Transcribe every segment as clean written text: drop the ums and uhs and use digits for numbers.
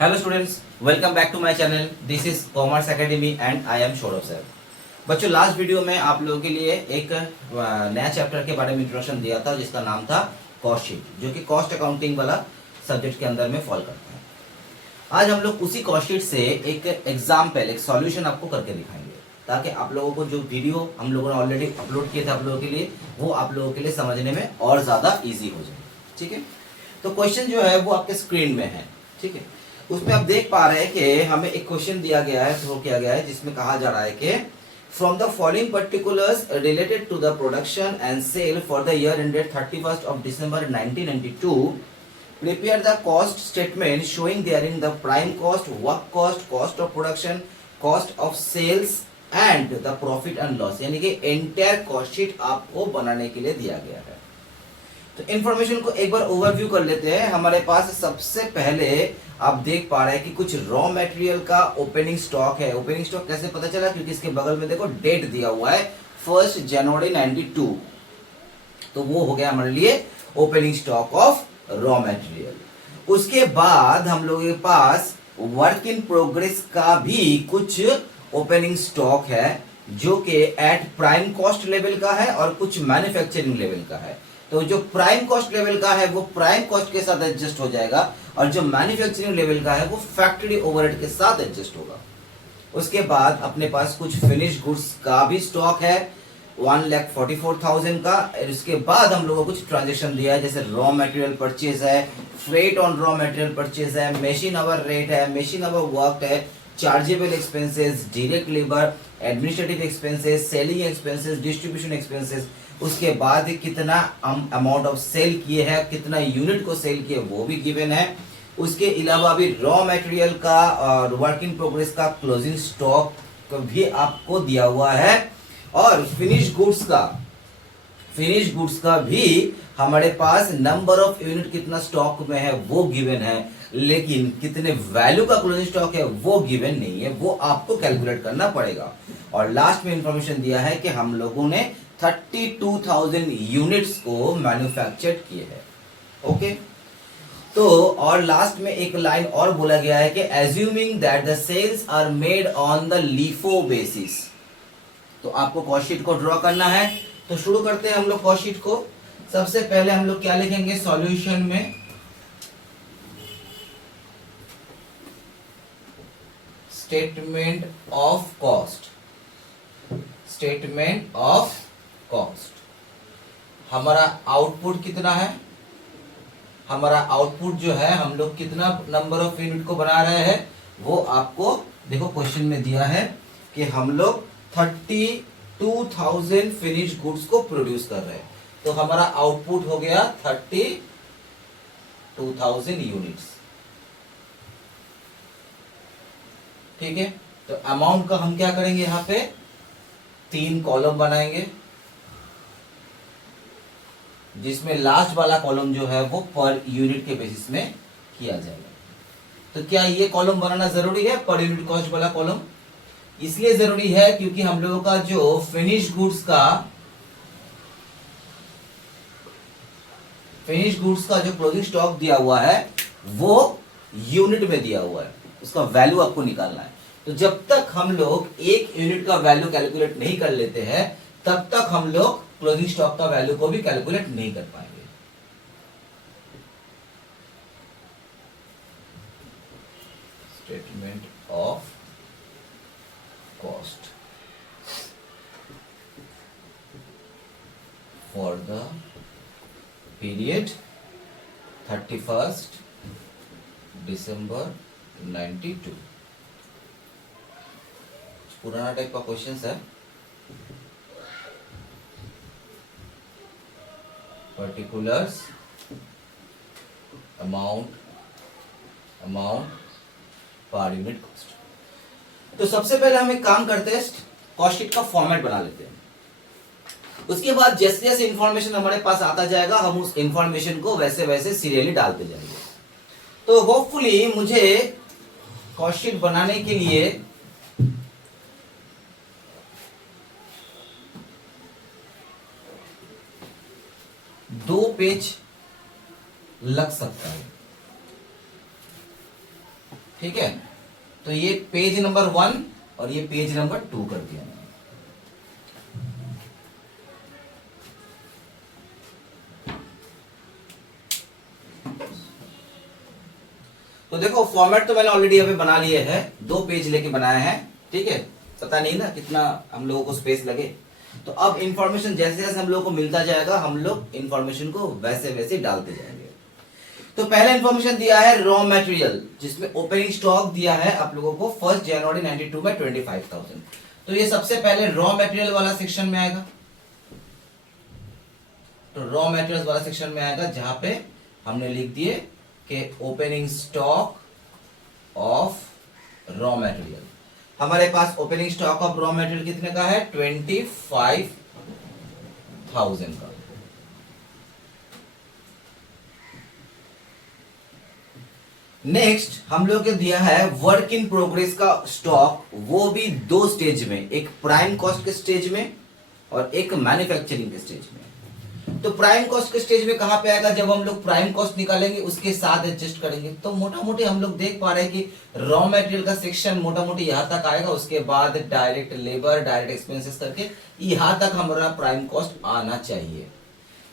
Hello students, welcome back to my channel. This is Commerce Academy and I am Shourav sir. बच्चों last video में आप लोगों के लिए एक नया चैप्टर के बारे में इंट्रोडक्शन दिया था जिसका नाम था कॉस्ट शीट, जो कि कॉस्ट अकाउंटिंग वाला सब्जेक्ट के अंदर में फॉल करता है। आज हम लोग उसी कॉस्ट शीट से एक एग्जाम्पल, एक सॉल्यूशन आपको करके दिखाएंगे ताकि आप लोगों को जो वीडियो हम लोगों ने ऑलरेडी अपलोड किए थे आप लोगों के लिए, वो आप लोगों के लिए समझने में और ज्यादा ईजी हो जाए। ठीक है, तो क्वेश्चन जो है वो आपके स्क्रीन में है। ठीक है, उसमें आप देख पा रहे हैं कि हमें एक क्वेश्चन दिया गया है, थ्रो किया गया है, जिसमें कहा जा रहा है कि from the following particulars related to the production and sale for the year ended 31st of December 1992 prepare the cost statement showing therein the prime cost, work cost, cost of production, cost of sales and the profit and loss, यानी कि entire cost sheet आपको बनाने के लिए दिया गया है। तो इंफॉर्मेशन को एक बार ओवरव्यू कर लेते हैं। हमारे पास सबसे पहले आप देख पा रहे हैं कि कुछ रॉ मटेरियल का ओपनिंग स्टॉक है। ओपनिंग स्टॉक कैसे पता चला? क्योंकि इसके बगल में देखो डेट दिया हुआ है 1 जनवरी 92, तो वो हो गया हमारे लिए opening stock of raw material. उसके बाद हम लोगों के पास वर्क इन प्रोग्रेस का भी कुछ ओपनिंग स्टॉक है जो कि एट प्राइम कॉस्ट लेवल का है और कुछ मैन्युफैक्चरिंग लेवल का है। तो जो प्राइम कॉस्ट लेवल का है वो प्राइम कॉस्ट के साथ एडजस्ट हो जाएगा और जो मैन्युफैक्चरिंग लेवल का है वो फैक्ट्री ओवरहेड के साथ एडजस्ट होगा। उसके बाद अपने पास कुछ फिनिश गुड्स का भी स्टॉक है 1,44,000 का। इसके बाद हम लोगों को कुछ ट्रांजेक्शन दिया है, जैसे रॉ मटेरियल परचेज है, freight on raw material purchase है, मशीन आवर रेट है, मशीन आवर वर्क है, chargeable expenses, direct labour, administrative expenses, selling expenses, distribution expenses. उसके बाद कितना अमाउंट ऑफ सेल किए हैं, कितना यूनिट को सेल किए वो भी गिवन है। उसके अलावा भी रॉ मटेरियल का और वर्क इन प्रोग्रेस का क्लोजिंग स्टॉक भी आपको दिया हुआ है और फिनिश गुड्स का भी हमारे पास नंबर ऑफ यूनिट कितना स्टॉक में है वो गिवन है, लेकिन कितने वैल्यू का क्लोजिंग स्टॉक है वो गिवन नहीं है, वो आपको कैलकुलेट करना पड़ेगा। और लास्ट में इंफॉर्मेशन दिया है कि हम लोगों ने 32,000 यूनिट्स को मैन्युफैक्चर किए हैं। ओके, तो और लास्ट में एक लाइन और बोला गया है कि assuming that the sales are made on the LIFO basis. तो आपको कॉस्ट शीट को ड्रॉ करना है, तो शुरू करते हैं हम लोग कॉस्ट शीट को। सबसे पहले हम लोग क्या लिखेंगे सॉल्यूशन में, statement of cost. Statement of cost, हमारा आउटपुट कितना है? हमारा आउटपुट जो है हम लोग कितना नंबर ऑफ यूनिट को बना रहे हैं वो आपको देखो क्वेश्चन में दिया है कि हम लोग 32,000 फिनिश गुड्स को प्रोड्यूस कर रहे हैं, तो हमारा आउटपुट हो गया 32,000 यूनिट्स। ठीक है, तो अमाउंट का हम क्या करेंगे, यहाँ पे 3 कॉलम बनाएंगे जिसमें लास्ट वाला कॉलम जो है वो पर यूनिट के बेसिस में किया जाएगा। तो क्या ये कॉलम बनाना जरूरी है पर यूनिट कॉस्ट वाला कॉलम? इसलिए जरूरी है क्योंकि हम लोगों का जो फिनिश गुड्स का जो क्लोजिंग स्टॉक दिया हुआ है वो यूनिट में दिया हुआ है, उसका वैल्यू आपको निकालना है। तो जब तक हम लोग एक यूनिट का वैल्यू कैलकुलेट नहीं कर लेते हैं तब तक हम लोग क्लोजिंग स्टॉक का वैल्यू को भी कैलकुलेट नहीं कर पाएंगे। Statement of cost for the period 31st December 92। पुराना टाइप का क्वेश्चन है। Particulars, amount per unit cost. तो सबसे पहले हम एक काम करते हैं, कॉस्ट शीट का फॉर्मेट बना लेते हैं। उसके बाद जैसे जैसे इंफॉर्मेशन हमारे पास आता जाएगा हम उस इंफॉर्मेशन को वैसे वैसे सीरियली डालते जाएंगे। तो होपफुली मुझे कॉस्ट शीट बनाने के लिए 2 पेज लग सकता है। ठीक है, तो ये पेज नंबर 1 और ये पेज नंबर 2 कर दिया मैंने। तो देखो फॉर्मेट तो मैंने ऑलरेडी अभी बना लिए है, 2 पेज लेके बनाए हैं, ठीक है। पता नहीं ना कितना हम लोगों को स्पेस लगे। तो अब इंफॉर्मेशन जैसे जैसे हम लोगों को मिलता जाएगा हम लोग इंफॉर्मेशन को वैसे वैसे डालते जाएंगे। तो पहला इंफॉर्मेशन दिया है रॉ मटेरियल, जिसमें ओपनिंग स्टॉक दिया है आप लोगों को 1 जनवरी 92 में 25,000। तो ये सबसे पहले रॉ मटेरियल वाला सेक्शन में आएगा। तो रॉ मटेरियल वाला सेक्शन में आएगा, जहां पे हमने लिख दिए कि opening stock of raw material. हमारे पास opening stock of raw material कितने का है? 25,000 का। नेक्स्ट हम लोग को दिया है वर्क इन प्रोग्रेस का स्टॉक, वो भी 2 स्टेज में, एक प्राइम कॉस्ट के स्टेज में और एक मैन्युफैक्चरिंग के स्टेज में। तो प्राइम कॉस्ट के स्टेज में कहां पे आएगा? जब हम लोग प्राइम कॉस्ट निकालेंगे उसके साथ एडजस्ट करेंगे। तो मोटा मोटी हम लोग देख पा रहे हैं कि रॉ मटेरियल का सेक्शन मोटा मोटी यहां तक आएगा, उसके बाद डायरेक्ट लेबर, डायरेक्ट एक्सपेंसेस करके यहां तक हमारा प्राइम कॉस्ट आना चाहिए।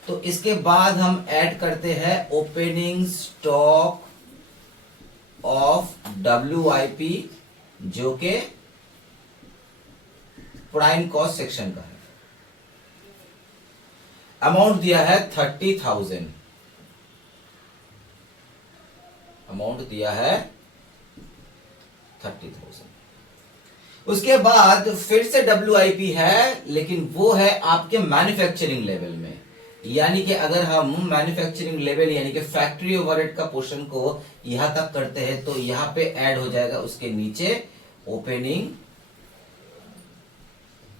तो इसके बाद हम ऐड करते हैं ओपनिंग स्टॉक ऑफ WIP, जो के प्राइम कॉस्ट सेक्शन का है। अमाउंट दिया है 30,000, अमाउंट दिया है 30,000। उसके बाद फिर से WIP है, लेकिन वो है आपके मैन्युफैक्चरिंग लेवल में। यानी कि अगर हम मैन्युफैक्चरिंग लेवल यानी कि फैक्ट्री ओवरहेड का पोर्शन को यहां तक करते हैं तो यहां पे ऐड हो जाएगा उसके नीचे opening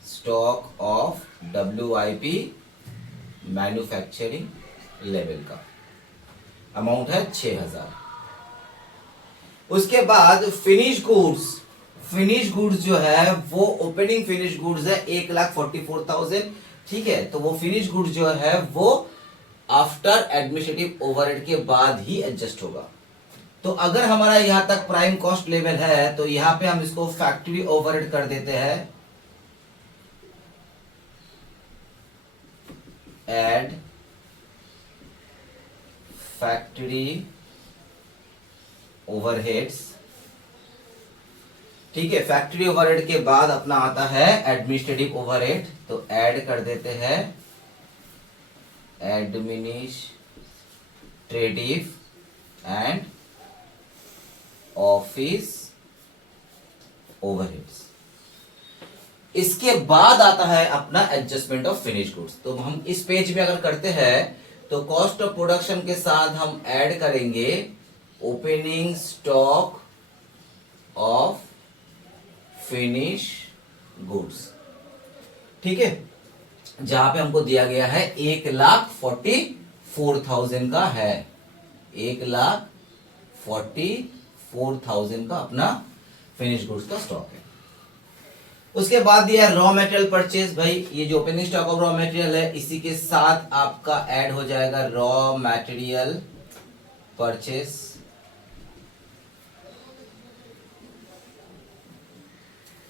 stock of WIP manufacturing level का। अमाउंट है 6,000। उसके बाद फिनिश गुड्स, फिनिश गुड्स जो है वो ओपनिंग फिनिश गुड्स है 1,44,000, ठीक है। तो वो फिनिश गुड्स जो है वो आफ्टर एडमिनिस्ट्रेटिव ओवरहेड के बाद ही एडजस्ट होगा। तो अगर हमारा यहां तक प्राइम कॉस्ट लेवल है तो यहां पे हम इसको फैक्ट्री ओवरहेड कर देते हैं, एड फैक्ट्री ओवरहेड्स, ठीक है। फैक्ट्री ओवरहेड के बाद अपना आता है एडमिनिस्ट्रेटिव ओवरहेड, तो ऐड कर देते हैं एडमिनिस्ट्रेटिव एंड ऑफिस ओवरहेड्स। इसके बाद आता है अपना एडजस्टमेंट ऑफ फिनिश गुड्स। तो हम इस पेज में अगर करते हैं तो कॉस्ट ऑफ प्रोडक्शन के साथ हम ऐड करेंगे opening stock of finish goods, ठीक है। जहां पे हमको दिया गया है 1,44,000 का है, 1,44,000 का अपना फिनिश गुड्स का स्टॉक है। उसके बाद दिया रॉ मटेरियल परचेज। भाई ये जो opening stock of raw material है इसी के साथ आपका ऐड हो जाएगा रॉ मटेरियल परचेज।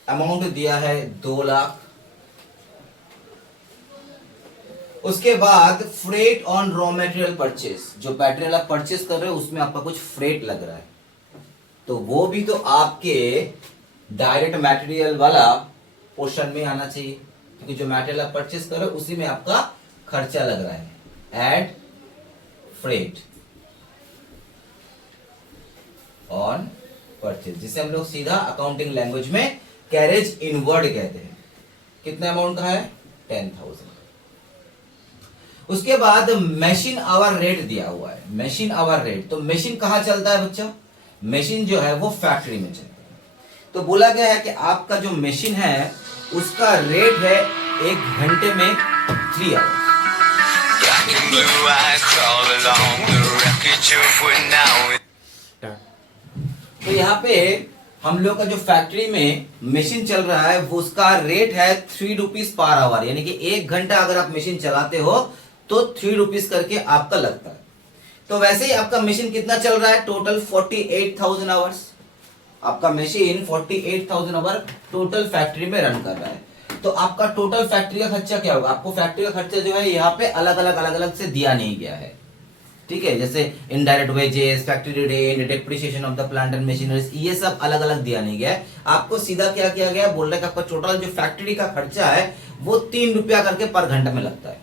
अमाउंट दिया है 2 लाख। उसके बाद freight on raw material purchase, जो मटेरियल आप परचेज कर रहे हो उसमें आपका कुछ फ्रेट लग रहा है, तो वो भी तो आपके डायरेक्ट मटेरियल वाला पोर्शन में आना चाहिए, क्योंकि जो मटेरियल आप परचेस कर रहे हो उसी में आपका खर्चा लग रहा है। एड फ्रेट ऑन परचेज, जिसे हम लोग सीधा अकाउंटिंग लैंग्वेज में कैरेज इनवर्ड कहते हैं। कितने अमाउंट का है? 10,000। उसके बाद मशीन आवर रेट दिया हुआ है, मशीन आवर रेट। तो मशीन कहां चलता है बच्चा? मशीन जो है वो फैक्ट्री में चलता है। तो बोला गया है कि आपका जो मशीन है उसका रेट है 1 घंटे में 3 आवर्स। तो यहाँ पे हम लोग का जो फैक्ट्री में मशीन चल रहा है वो उसका रेट है 3 रुपीज पर आवर, यानी कि 1 घंटा अगर आप मशीन चलाते हो तो 3 रुपीज करके आपका लगता है। तो वैसे ही आपका मशीन कितना चल रहा है? Total 48,000 hours. आपका मशीन 48,000 आवर टोटल फैक्ट्री में रन कर रहा है। तो आपका टोटल फैक्ट्री का खर्चा क्या होगा? आपको फैक्ट्री का खर्चा जो है यहाँ पे अलग अलग से दिया नहीं गया है, ठीक है। जैसे indirect wages, factory rent, depreciation of the plant and machineries, ये सब अलग अलग दिया नहीं गया है। आपको सीधा क्या किया गया, बोल रहे कि आपका टोटल जो फैक्ट्री का खर्चा है वो 3 रुपया करके पर घंटा में लगता है,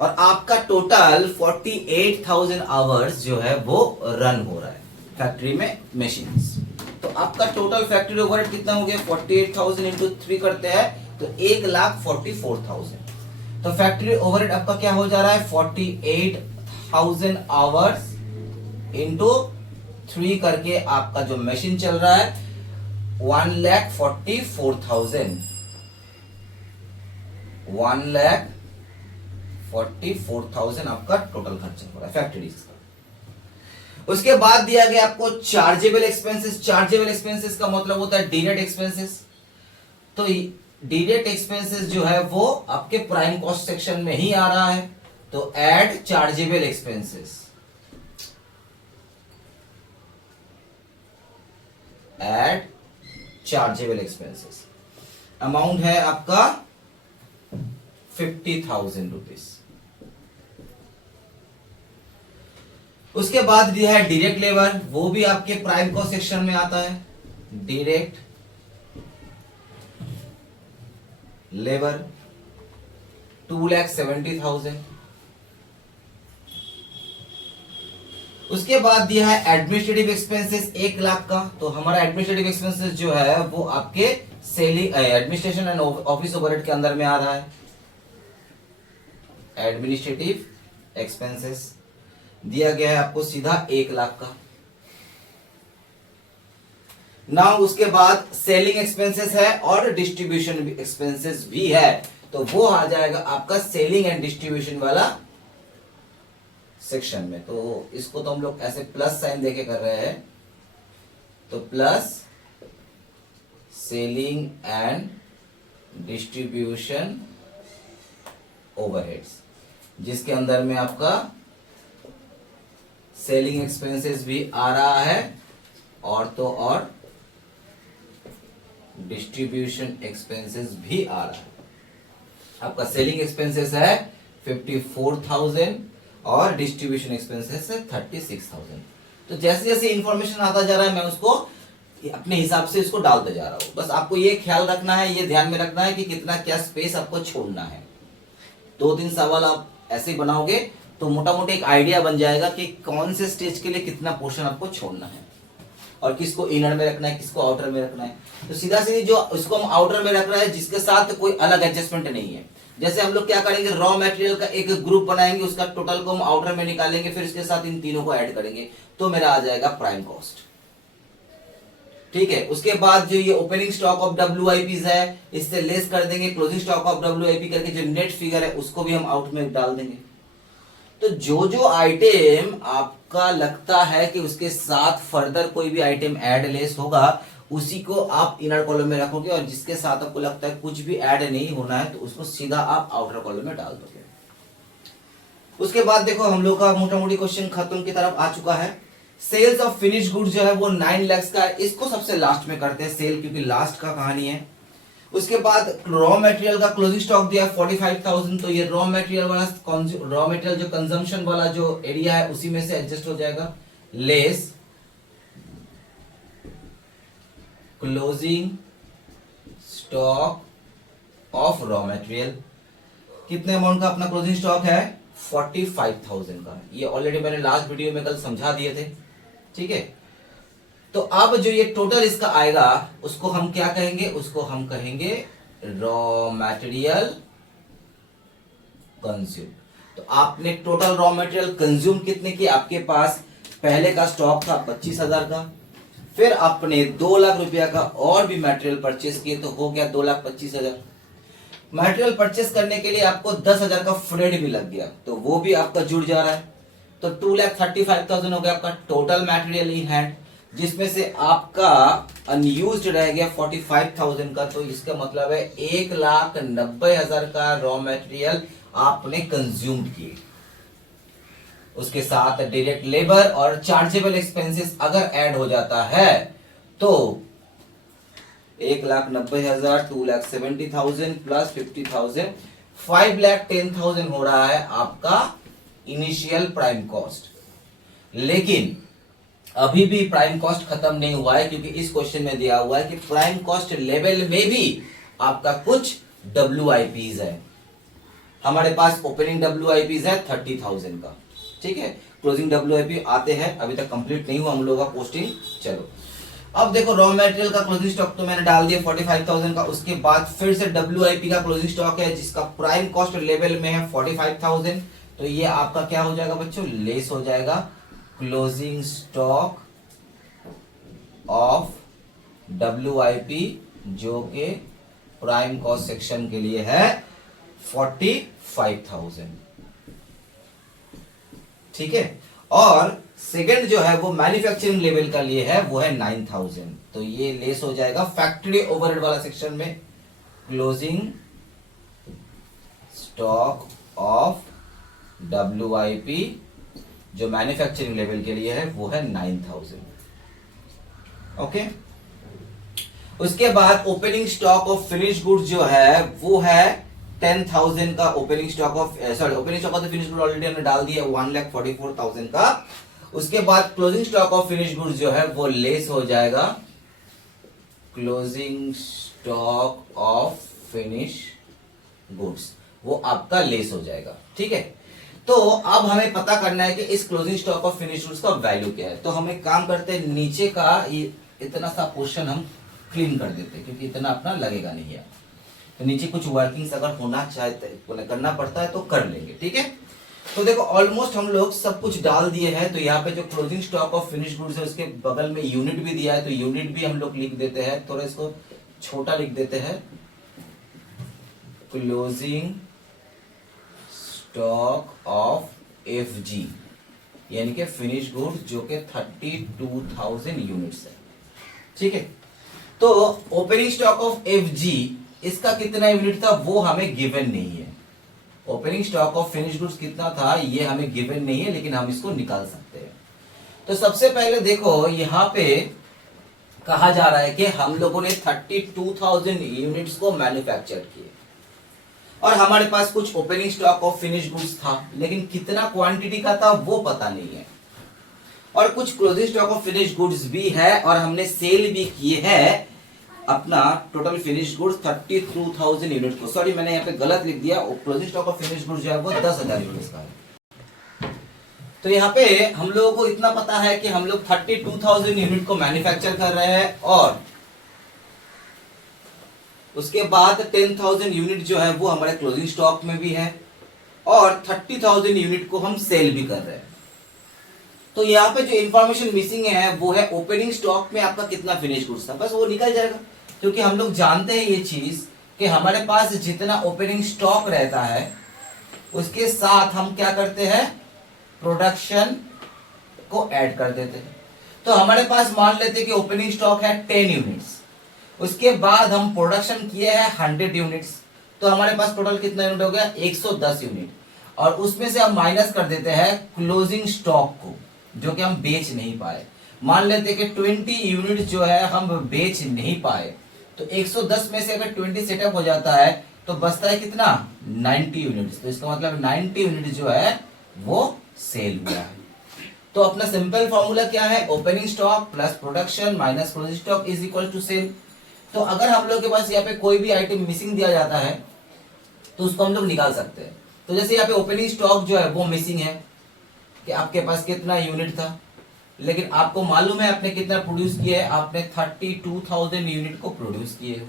और आपका टोटल 48,000 आवर्स जो है वो रन हो रहा है फैक्ट्री में मशीन्स। तो आपका टोटल फैक्ट्री ओवरहेड कितना हो गया? 48,000 इंटू 3 करते हैं तो 1,44,000। तो फैक्ट्री ओवरहेड आपका क्या हो जा रहा है? 48,000 आवर्स इंटू 3 करके आपका जो मशीन चल रहा है 1,44,000, 1,44,000 आपका टोटल खर्चा हो रहा है फैक्ट्रीज का। उसके बाद दिया गया आपको चार्जेबल एक्सपेंसेस। चार्जेबल एक्सपेंसेस का मतलब होता है डायरेक्ट एक्सपेंसेस। तो डायरेक्ट एक्सपेंसेस जो है वो आपके प्राइम कॉस्ट सेक्शन में ही आ रहा है, तो add chargeable expenses, add chargeable expenses. Amount है आपका 50,000 रुपीज। उसके बाद दिया है डायरेक्ट लेबर, वो भी आपके प्राइम कॉस्ट सेक्शन में आता है, डायरेक्ट लेबर 2,70,000। उसके बाद दिया है एडमिनिस्ट्रेटिव एक्सपेंसेस 1,00,000 का। तो हमारा एडमिनिस्ट्रेटिव एक्सपेंसेस जो है वो आपके selling administration and office overhead के अंदर में आ रहा है, एडमिनिस्ट्रेटिव एक्सपेंसेस दिया गया है आपको सीधा 1,00,000 का। नाउ उसके बाद सेलिंग एक्सपेंसेस है और डिस्ट्रीब्यूशन एक्सपेंसेस भी है, तो वो आ जाएगा आपका सेलिंग एंड डिस्ट्रीब्यूशन वाला सेक्शन में। तो इसको तो हम लोग ऐसे प्लस साइन देके कर रहे हैं, तो plus selling and distribution overheads, जिसके अंदर में आपका सेलिंग एक्सपेंसेस भी आ रहा है और तो और डिस्ट्रीब्यूशन एक्सपेंसेस भी आ रहा है। आपका सेलिंग एक्सपेंसेस है 54,000 और डिस्ट्रीब्यूशन एक्सपेंसेस है 36,000। तो जैसे जैसे इंफॉर्मेशन आता जा रहा है मैं उसको अपने हिसाब से इसको डालते जा रहा हूं। बस आपको ये ख्याल रखना है, ये ध्यान में रखना है कि कितना क्या स्पेस आपको छोड़ना है। 2-3 सवाल आप ऐसे ही बनाओगे तो मोटा मोटी एक आइडिया बन जाएगा कि कौन से स्टेज के लिए कितना पोर्शन आपको छोड़ना है और किसको इनर में रखना है, किसको आउटर में रखना है। तो सीधा सीधी जो इसको हम आउटर में रख रहे हैं जिसके साथ कोई अलग एडजस्टमेंट नहीं है। जैसे हम लोग क्या करेंगे, रॉ मटेरियल का एक ग्रुप बनाएंगे, उसका टोटल को हम आउटर में निकालेंगे, फिर इसके साथ इन तीनों को ऐड करेंगे, तो मेरा आ जाएगा प्राइम कॉस्ट। ठीक है। उसके बाद जो ये ओपनिंग स्टॉक ऑफ WIPs है इससे लेस कर देंगे, क्लोजिंग स्टॉक ऑफ WIP करके जो नेट फिगर है उसको भी हम आउट में डाल देंगे। तो जो जो आइटम आपका लगता है कि उसके साथ फर्दर कोई भी आइटम ऐड लेस होगा उसी को आप इनर कॉलम में रखोगे, और जिसके साथ आपको लगता है कुछ भी ऐड नहीं होना है तो उसको सीधा आप आउटर कॉलम में डाल दोगे। उसके बाद देखो हम लोग का मोटा मोटी क्वेश्चन खत्म की तरफ आ चुका है। सेल्स ऑफ फिनिश गुड्स जो है वो 9 लाख का है, इसको सबसे लास्ट में करते हैं सेल, क्योंकि लास्ट का कहानी है। उसके बाद रॉ मटेरियल का क्लोजिंग स्टॉक दिया 45,000, तो ये रॉ मटेरियल वाला रॉ मटेरियल जो कंजम्पशन वाला जो एरिया है उसी में से एडजस्ट हो जाएगा, less closing stock of raw material. कितने अमाउंट का अपना क्लोजिंग स्टॉक है? 45,000 का। ये ऑलरेडी मैंने लास्ट वीडियो में कल समझा दिए थे, ठीक है। तो अब जो ये टोटल इसका आएगा उसको हम क्या कहेंगे? उसको हम कहेंगे रॉ मटेरियल कंज्यूम। तो आपने टोटल रॉ मटेरियल कंज्यूम कितने की? आपके पास पहले का स्टॉक था 25,000 का, फिर आपने 2 लाख रुपया का और भी मटेरियल परचेस किए, तो हो गया 2,25,000। मटेरियल परचेस करने के लिए आपको 10,000 का फ्रेड भी लग गया, तो वो भी आपका जुड़ जा रहा है। तो 2,35,000 हो गया आपका टोटल मटेरियल इन हैंड, जिसमें से आपका अनयूज्ड रह गया 45,000 का। तो इसका मतलब है 1,90,000 का रॉ मटेरियल आपने कंज्यूम किए। उसके साथ डायरेक्ट लेबर और चार्जेबल एक्सपेंसेस अगर ऐड हो जाता है तो 1,90,000, 2,70,000 प्लस 50,000, 5,10,000 हो रहा है आपका इनिशियल प्राइम कॉस्ट। लेकिन अभी भी प्राइम कॉस्ट खत्म नहीं हुआ है, क्योंकि इस क्वेश्चन में दिया हुआ है कि प्राइम कॉस्ट लेवल में भी आपका कुछ WIPs है। हमारे पास ओपनिंग WIPs है 30,000 का, ठीक है। क्लोजिंग WIP आते हैं, अभी तक कंप्लीट नहीं हुआ हम लोगों का पोस्टिंग। चलो अब देखो, रॉ मटेरियल का क्लोजिंग स्टॉक तो मैंने डाल दिया 45,000 का। उसके बाद फिर से WIP का क्लोजिंग स्टॉक है जिसका प्राइम कॉस्ट लेवल में है 45,000। तो ये आपका क्या हो जाएगा बच्चों, लेस हो जाएगा क्लोजिंग स्टॉक ऑफ WIP, जो कि प्राइम कॉस्ट सेक्शन के लिए है 45,000, ठीक है। और सेकंड जो है वो मैन्युफैक्चरिंग लेवल का लिए है, वो है 9,000। तो ये लेस हो जाएगा फैक्ट्री ओवरहेड वाला सेक्शन में। क्लोजिंग स्टॉक ऑफ WIP जो मैन्युफैक्चरिंग लेवल के लिए है वो है 9,000, ओके। उसके बाद opening stock of finish goods जो है वो है 10,000 का। Opening stock of finish good already हमने डाल दिया 1,44,000 का। उसके बाद closing stock of finish goods जो है वो लेस हो जाएगा closing stock of finish goods, वो आपका लेस हो जाएगा, ठीक है। तो अब हमें पता करना है कि इस closing stock of finish goods का वैल्यू क्या है। तो हम एक काम करते हैं, नीचे का ये इतना सा पोर्शन हम क्लीन कर देते हैं, क्योंकि इतना अपना लगेगा नहीं है। तो नीचे कुछ वर्किंग्स अगर होना चाहते करना पड़ता है तो कर लेंगे, ठीक है। तो देखो ऑलमोस्ट हम लोग सब कुछ डाल दिए हैं। तो यहाँ पे जो closing stock of finish goods है उसके बगल में यूनिट भी दिया है, तो यूनिट भी हम लोग लिख देते हैं। थोड़ा इसको छोटा लिख देते हैं, क्लोजिंग स्टॉक ऑफ FG, यानी कि फिनिश गुड्स, जो कि 32,000 यूनिट्स है, ठीक है। तो ओपनिंग स्टॉक ऑफ FG इसका कितना यूनिट था वो हमें गिवन नहीं है। Opening stock of finish goods कितना था ये हमें गिवन नहीं है, लेकिन हम इसको निकाल सकते हैं। तो सबसे पहले देखो यहां पे कहा जा रहा है कि हम लोगों ने 32,000 यूनिट्स को मैन्युफैक्चर किए और हमारे पास कुछ opening stock of finish goods था, लेकिन कितना क्वांटिटी का था वो पता नहीं है। और कुछ closing stock of finish goods भी है और हमने सेल भी किए हैं अपना टोटल फिनिश गुड्स 32,000 यूनिट को। सॉरी मैंने यहाँ पे गलत लिख दिया, closing stock of finish goods जो है वो 10,000 यूनिट्स का है। तो यहाँ पे हम लोगों को इतना पता है कि हम लोग 32,000 यूनिट को मैन्युफैक्चर कर रहे हैं और उसके बाद 10,000 यूनिट जो है वो हमारे क्लोजिंग स्टॉक में भी है और 30,000 यूनिट को हम सेल भी कर रहे हैं। तो यहाँ पे जो इंफॉर्मेशन मिसिंग है वो है ओपनिंग स्टॉक में आपका कितना फिनिश गुड्स था, बस वो निकल जाएगा। क्योंकि हम लोग जानते हैं ये चीज कि हमारे पास जितना ओपनिंग स्टॉक रहता है उसके साथ हम क्या करते हैं, प्रोडक्शन को ऐड कर देते हैं। तो हमारे पास मान लेते हैं कि ओपनिंग स्टॉक है 10 यूनिट्स, उसके बाद हम प्रोडक्शन किए हैं 100 यूनिट्स, तो हमारे पास टोटल कितना यूनिट हो गया 110 यूनिट। और उसमें से हम माइनस कर देते हैं क्लोजिंग स्टॉक को, जो कि हम बेच नहीं पाए। मान लेते कि 20 यूनिट जो है हम बेच नहीं पाए, तो 110 में से अगर 20 सेटअप हो जाता है तो बचता है कितना 90 यूनिट्स। तो इसका मतलब 90 यूनिट जो है वो सेल हुआ है। तो अपना सिंपल फॉर्मूला क्या है, opening stock plus production minus closing stock is equal to sale. तो अगर हम लोग के पास यहाँ पे कोई भी आइटम मिसिंग दिया जाता है तो उसको हम लोग निकाल सकते हैं। तो जैसे यहाँ पे ओपनिंग स्टॉक जो है वो मिसिंग है कि आपके पास कितना यूनिट था, लेकिन आपको मालूम है आपने कितना प्रोड्यूस किया है, आपने 32,000 यूनिट को प्रोड्यूस किए हो।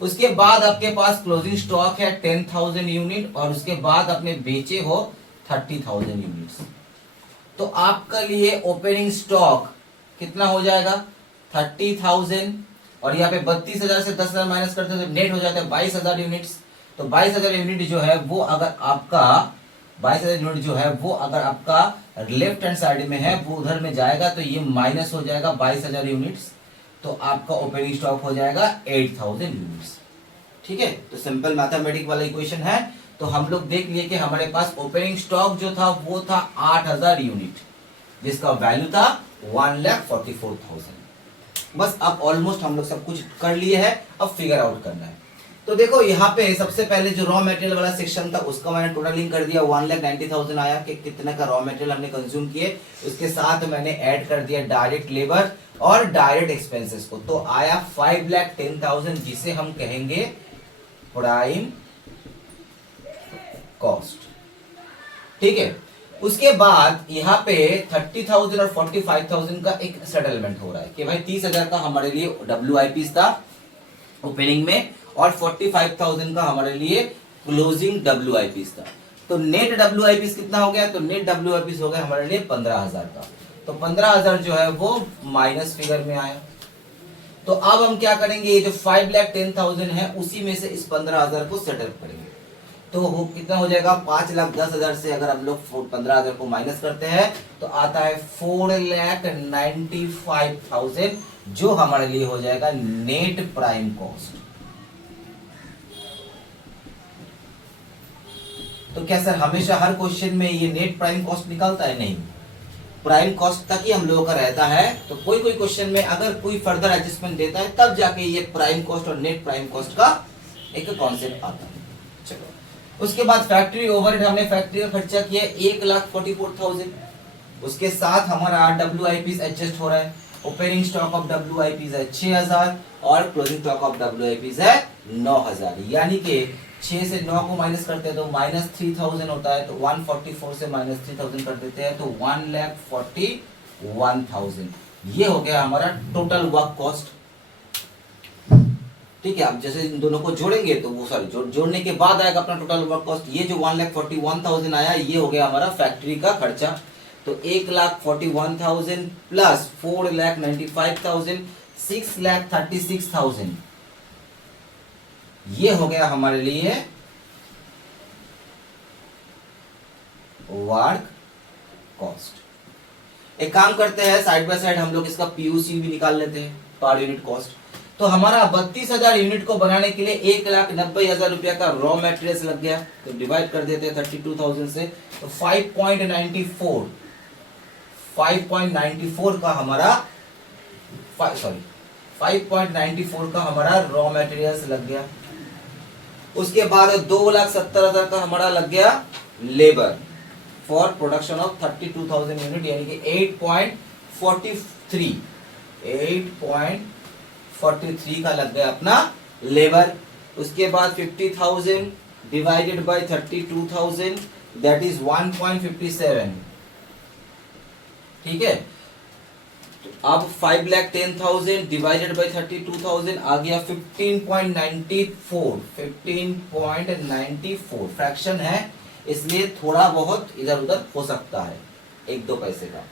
उसके बाद आपके पास क्लोजिंग स्टॉक है 10,000 यूनिट और उसके बाद आपने बेचे हो 30,000 यूनिट्स। तो आपका लिए ओपनिंग स्टॉक कितना हो जाएगा 30,000 और यहाँ पे 32,000 से 10,000 माइनस करते हैं तो नेट हो जाता है 22,000 यूनिट्स। तो 22,000 यूनिट जो है वो अगर आपका 22,000 यूनिट जो है वो अगर आपका लेफ्ट हैंड साइड में है वो उधर में जाएगा तो ये माइनस हो जाएगा 22,000 यूनिट्स। तो आपका ओपनिंग स्टॉक हो जाएगा 8,000 यूनिट्स, ठीक है। तो सिंपल मैथमेटिक वाला इक्वेशन है। तो हम लोग देख लिए कि हमारे पास ओपनिंग स्टॉक जो था वो था 8000 यूनिट, जिसका वैल्यू था 1,44,000। बस अब ऑलमोस्ट हम लोग सब कुछ कर लिए हैं, अब फिगर आउट करना है। तो देखो यहाँ पे सबसे पहले जो रॉ मटेरियल वाला सेक्शन था उसका मैंने टोटलिंग कर दिया, 1,90,000 आया कि कितने का रॉ मटेरियल हमने कंज्यूम किए। उसके साथ मैंने ऐड कर दिया डायरेक्ट लेबर और डायरेक्ट एक्सपेंसेस को, तो आया 5,10,000, जिसे हम कहेंगे प्राइम कॉस्ट। ठीक है, उसके बाद यहाँ पे 30,000 और 45,000 का एक सेटलमेंट हो रहा है कि भाई 30,000 का हमारे लिए WIP था ओपनिंग में और 45,000 का हमारे लिए क्लोजिंग WIP था। तो नेट WIP कितना हो गया? तो नेट WIP हो गया हमारे लिए 15,000 का। तो 15,000 जो है वो माइनस फिगर में आया। तो अब हम क्या करेंगे, ये जो 5,10,000 है उसी में से इस 15,000 को सेटल करेंगे। तो वो कितना हो जाएगा? 5,10,000 से अगर हम लोग 15,000 को माइनस करते हैं तो आता है 4,95,000, जो हमारे लिए हो जाएगा नेट प्राइम कॉस्ट। तो क्या सर हमेशा हर क्वेश्चन में ये नेट प्राइम कॉस्ट निकलता है? नहीं, प्राइम कॉस्ट तक ही हम लोगों का रहता है। तो कोई कोई क्वेश्चन में अगर कोई फर्दर एडजस्टमेंट देता है तब जाके ये प्राइम कॉस्ट और नेट प्राइम कॉस्ट का एक कॉन्सेप्ट आता है। चलो, उसके बाद फैक्ट्री ओवरहेड, हमने फैक्ट्री का खर्चा किया 1,44,000। उसके साथ हमारा WIP एडजस्ट हो रहा है। ओपनिंग स्टॉक ऑफ WIP है 6,000 और क्लोजिंग स्टॉक ऑफ WIP है 9,000, यानी कि 6 से 9 को माइनस करते हैं तो -3,000 होता है। तो 144 से -3,000 कर देते हैं तो 1,41,000। ये हो गया हमारा टोटल वर्क कॉस्ट। ठीक है, अब जैसे इन दोनों को जोड़ेंगे तो वो जोड़ने के बाद आएगा अपना टोटल वर्क कॉस्ट। ये जो 1,41,000 आया ये हो गया हमारा फैक्ट्री का खर्चा। तो 1,41,000 प्लस 4,95,000 6,36,000, ये हो गया हमारे लिए वर्क कॉस्ट। एक काम करते हैं, साइड बाय साइड हम लोग इसका PUC भी निकाल लेते हैं, पर यूनिट कॉस्ट। तो हमारा 32,000 यूनिट को बनाने के लिए 1,90,000 रुपया का रॉ मटेरियल्स लग गया। तो डिवाइड कर देते हैं 32,000 से, तो 5.94 का हमारा 5.94 का हमारा रॉ मटेरियल्स लग गया। उसके बाद 2,70,000 का हमारा लग गया labour for production of 32,000 unit, यानी कि 8.43 का लग गया अपना लेबर। उसके बाद 50,000 डिवाइडेड बाय 32,000, दैट इज 1.57। ठीक है, अब 5,10,000 डिवाइडेड बाय 32,000 आ गया 15.94 फ्रैक्शन है, इसलिए थोड़ा बहुत इधर उधर हो सकता है, 1-2 पैसे का।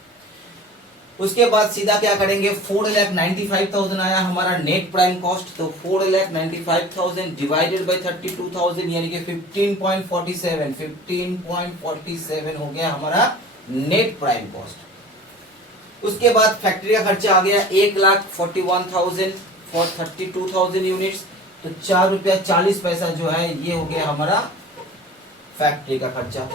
उसके बाद सीधा क्या करेंगे, 4,95,000 आया हमारा नेट प्राइम कॉस्ट। तो 4,95,000 डिवाइडेड बाय 32,000 यानी कि 15.47 हो गया हमारा नेट प्राइम कॉस्ट। उसके बाद फैक्ट्री का खर्चा आ गया 1,41,000 फॉर 32,000 यूनिट्स। तो 4 रुपया 40 पैसा जो है ये हो गया हमारा फैक्ट्री का खर्चा।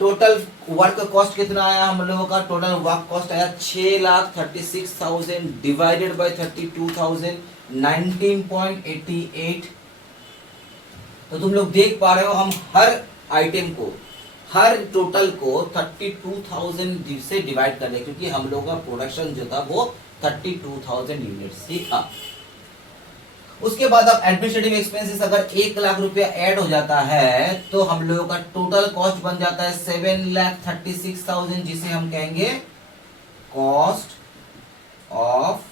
टोटल वर्क कॉस्ट कितना आया हम लोगों का? टोटल वर्क कॉस्ट आया 6,36,000 डिवाइडेड बाय 32,000, 19.88। तो तुम लोग देख पा रहे हो हम हर आइटम को, हर टोटल को 32,000 से डिवाइड कर रहे, क्योंकि हम लोगों का प्रोडक्शन जो था वो 32,000 यूनिट्स ही था। उसके बाद अब एडमिनिस्ट्रेटिव एक्सपेंसेस अगर 1,00,000 रुपया ऐड हो जाता है तो हम लोगों का टोटल कॉस्ट बन जाता है 7,36,000, जिसे हम कहेंगे कॉस्ट ऑफ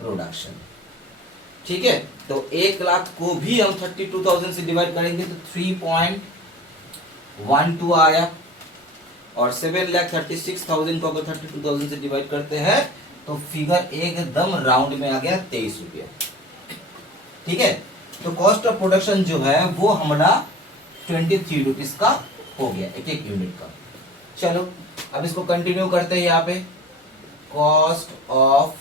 प्रोडक्शन। ठीक है, तो 1,00,000 को भी हम 32,000 से डिवाइड करेंगे तो 3.12 आया, और 7,36,000 को अगर 32,000 से डिवाइड करते हैं तो फिगर एकदम राउंड में आ गया 23 रुपया। ठीक है, तो कॉस्ट ऑफ प्रोडक्शन जो है वो हमारा 23 रुपीज का हो गया एक एक यूनिट का। चलो अब इसको कंटिन्यू करते हैं। यहाँ पे कॉस्ट ऑफ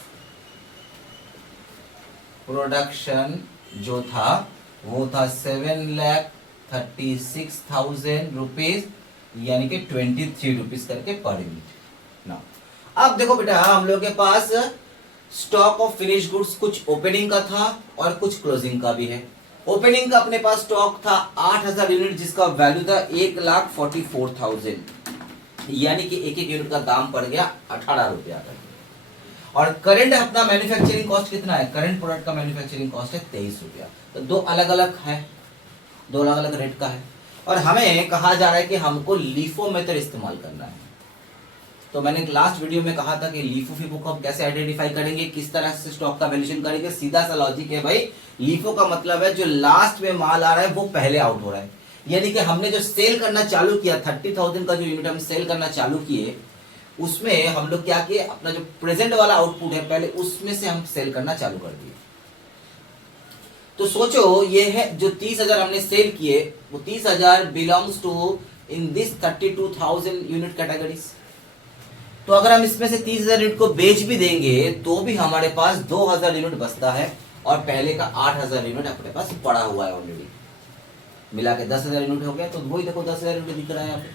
प्रोडक्शन जो था वो था 7,36,000 रुपीज, यानी कि 23 रुपीज करके पर यूनिट ना। अब देखो बेटा, हम लोग के पास स्टॉक ऑफ फिनिश गुड्स कुछ ओपनिंग का था और कुछ क्लोजिंग का भी है। ओपनिंग का अपने पास स्टॉक था 8,000 यूनिट, जिसका वैल्यू था 1,44,000, यानी कि एक एक यूनिट का दाम पड़ गया 18 रुपया का। और करंट अपना मैन्युफैक्चरिंग कॉस्ट कितना है? करंट प्रोडक्ट का मैन्युफैक्चरिंग कॉस्ट है 23 रुपया। तो दो अलग अलग है, दो अलग अलग रेट का है। और हमें कहा जा रहा है कि हमको लीफो मेथड इस्तेमाल करना है। तो मैंने लास्ट वीडियो में कहा था कि लीफो फीफो को हम कैसे आइडेंटिफाई करेंगे, किस तरह से स्टॉक का वैल्यूएशन करेंगे। सीधा सा लॉजिक है भाई, लीफो का मतलब है जो लास्ट में माल आ रहा है वो पहले आउट हो रहा है। यानी कि हमने जो सेल करना चालू किया, 30,000 का जो यूनिट हम सेल करना चालू किए, उसमें हम लोग क्या किए, अपना जो प्रेजेंट वाला आउटपुट है पहले उसमें से हम सेल करना चालू कर दिए। तो सोचो ये है जो 30,000 हमने सेल किए, वो 30,000 belongs to in this 32,000 unit categories. तो अगर हम इसमें से 30,000 यूनिट को बेच भी देंगे तो भी हमारे पास 2,000 यूनिट बचता है, और पहले का 8,000 यूनिट अपने पास पड़ा हुआ है ऑलरेडी। मिला के 10,000 यूनिट हो गया। तो वही देखो 10,000 यूनिट दिख रहा है यहाँ पे।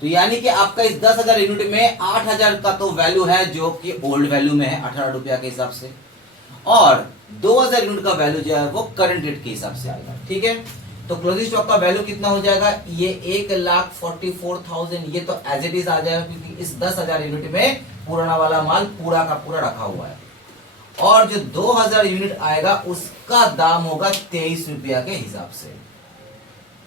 तो यानी कि आपका इस 10,000 यूनिट में 8,000 का तो वैल्यू है जो कि ओल्ड वैल्यू में है 18 रुपया के हिसाब से, और 2,000 यूनिट का वैल्यू जो है वो करंट रेट के हिसाब से आएगा। ठीक है, तो क्लोजिंग स्टॉक का वैल्यू कितना हो जाएगा? ये 1,44,000, ये तो एज इट इज आ जाएगा, क्योंकि इस 10,000 यूनिट में पुराना वाला माल पूरा का पूरा रखा हुआ है। और जो 2,000 यूनिट आएगा उसका दाम होगा 23 रुपया के हिसाब से।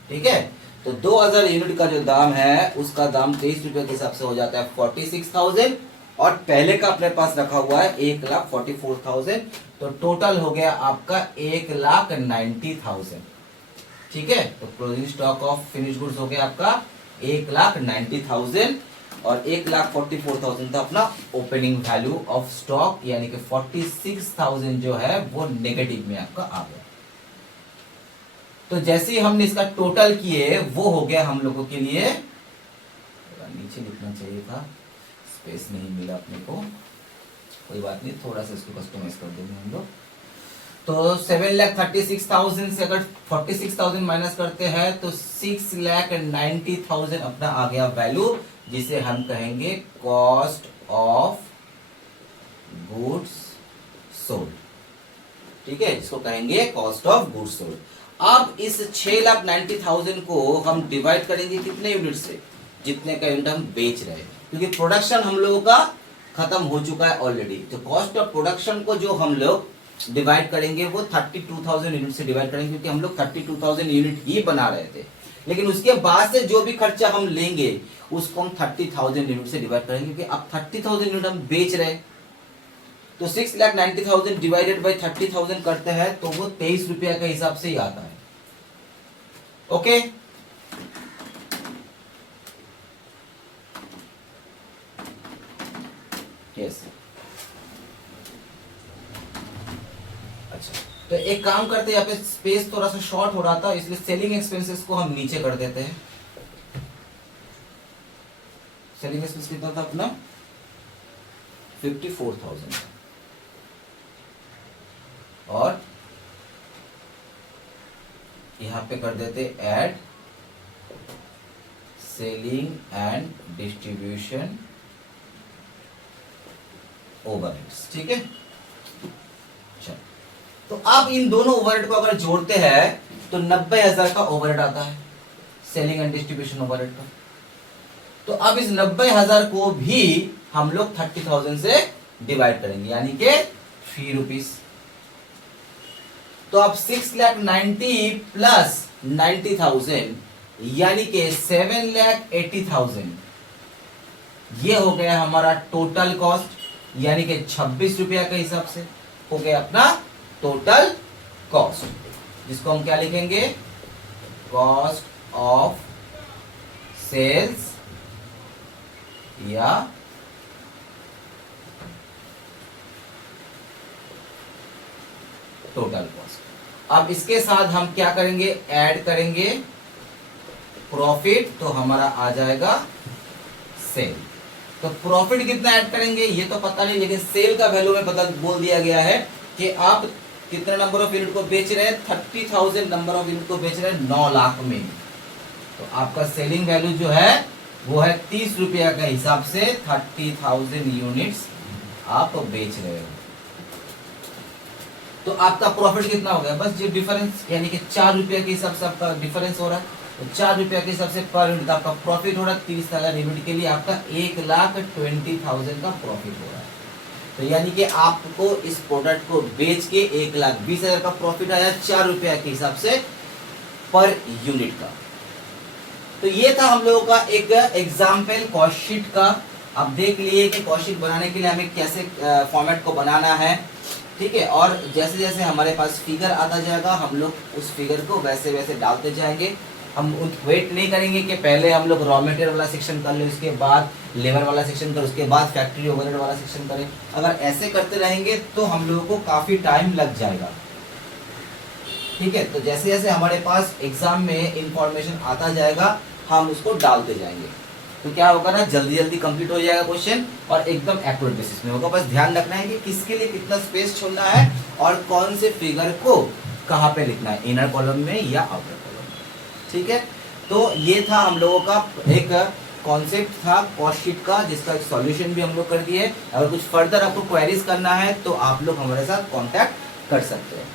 ठीक है, तो 2,000 यूनिट का जो दाम है उसका दाम 23 रुपए के हिसाब से हो जाता है 46,000, और पहले का अपने पास रखा हुआ है 1,44,000। तो टोटल हो गया आपका 1,90,000। ठीक है, तो closing stock of finish goods हो गया आपका 1,90,000, और 1,44,000 था अपना ओपनिंग वैल्यू ऑफ स्टॉक, यानी कि 46,000 जो है वो नेगेटिव में आपका आ गया। तो जैसे ही हमने इसका टोटल किए वो हो गया हम लोगों के लिए, नीचे लिखना चाहिए था, स्पेस नहीं मिला अपने को, कोई बात नहीं, थोड़ा सा इसको कस्टमाइज कर देंगे हम लोग। तो 7,36,000 से अगर 46,000 माइनस करते हैं तो 6,90,000 अपना आ गया वैल्यू, जिसे हम कहेंगे कॉस्ट ऑफ गुड्स सोल्ड। ठीक है, इसको कहेंगे कॉस्ट ऑफ गुड्स सोल्ड। अब इस 6,90,000 को हम डिवाइड करेंगे कितने यूनिट से? जितने का यूनिट हम बेच रहे हैं, क्योंकि प्रोडक्शन हम लोगों का खत्म हो चुका है ऑलरेडी। तो कॉस्ट ऑफ प्रोडक्शन को जो हम लोग डिवाइड करेंगे वो 32,000 यूनिट से डिवाइड करेंगे, क्योंकि हम लोग 32,000 यूनिट ही बना रहे थे। लेकिन उसके बाद से जो भी खर्चा हम लेंगे उसको हम 30,000 यूनिट से डिवाइड करेंगे, क्योंकि अब 30,000 यूनिट हम बेच रहे हैं। तो 6,90,000 डिवाइडेड बाई 30,000 करते हैं तो वो 23 रुपया के हिसाब से ही आता है। Okay, yes. अच्छा, तो एक काम करते हैं, यहाँ पे स्पेस थोड़ा सा शॉर्ट हो रहा था, इसलिए सेलिंग एक्सपेंसेस को हम नीचे कर देते हैं। सेलिंग एक्सपेंस कितना था अपना? 54,000, और यहां पे कर देते add selling and distribution overheads. ठीक है, चलो, तो अब इन दोनों ओवरहेड को अगर जोड़ते हैं तो 90,000 का ओवरहेड आता है, सेलिंग एंड डिस्ट्रीब्यूशन ओवरहेड का। तो अब इस 90,000 को भी हम लोग 30,000 से डिवाइड करेंगे, यानी कि 3 रुपीज। तो अब 6,90,000 प्लस 90,000 यानी कि 7,80,000, ये हो गया हमारा टोटल कॉस्ट, यानी कि 26 रुपया के हिसाब से हो गया अपना टोटल कॉस्ट, जिसको हम क्या लिखेंगे? कॉस्ट ऑफ सेल्स या टोटल कॉस्ट। अब इसके साथ हम क्या करेंगे? ऐड करेंगे प्रॉफिट, तो हमारा आ जाएगा सेल। तो प्रॉफिट कितना ऐड करेंगे ये तो पता नहीं, लेकिन सेल का वैल्यू में पता बोल दिया गया है कि आप कितने नंबर ऑफ यूनिट को बेच रहे हैं? 30,000 नंबर ऑफ यूनिट को बेच रहे हैं 9 लाख में। तो आपका सेलिंग वैल्यू जो है वो है 30 रुपया के हिसाब से 30,000 यूनिट्स आप बेच रहे हो। तो आपका प्रॉफिट कितना हो गया? बस ये डिफरेंस, यानी कि 4 रुपया के हिसाब से आपका डिफरेंस हो रहा है। तो 4 रुपया के हिसाब से पर यूनिट आपका प्रॉफिट हो रहा है। 30,000 यूनिट के लिए आपका 1,20,000 का प्रॉफिट हो रहा है। तो यानी कि आपको इस प्रोडक्ट को बेच के 1,20,000 का प्रॉफिट आया 4 रुपया के हिसाब से पर यूनिट का। तो ये था हम लोगों का एक एग्जाम्पल कॉस्ट शीट का। आप देख लिए कि कॉस्ट शीट बनाने के लिए हमें कैसे फॉर्मेट को बनाना है, ठीक है। और जैसे जैसे हमारे पास फिगर आता जाएगा हम लोग उस फिगर को वैसे वैसे डालते जाएंगे। हम वेट नहीं करेंगे कि पहले हम लोग रॉ मटेरियल वाला सेक्शन कर ले, उसके बाद लेबर वाला सेक्शन कर, उसके बाद फैक्ट्री ओवरहेड वाला सेक्शन करें। अगर ऐसे करते रहेंगे तो हम लोगों को काफ़ी टाइम लग जाएगा, ठीक है। तो जैसे जैसे हमारे पास एग्जाम में इंफॉर्मेशन आता जाएगा हम उसको डालते जाएंगे, तो क्या होगा ना, जल्दी जल्दी कंप्लीट हो जाएगा क्वेश्चन और एकदम एक्यूरेट बेसिस में होगा। बस ध्यान रखना है कि किसके लिए कितना स्पेस छोड़ना है और कौन से फिगर को कहाँ पे लिखना है, इनर कॉलम में या आउटर कॉलम में, ठीक है। तो ये था हम लोगों का एक कॉन्सेप्ट था कॉस्ट शीट का, जिसका एक सॉल्यूशन भी हम लोग कर दिए। अगर कुछ फर्दर आपको क्वेरीज करना है तो आप लोग हमारे साथ कॉन्टैक्ट कर सकते हैं।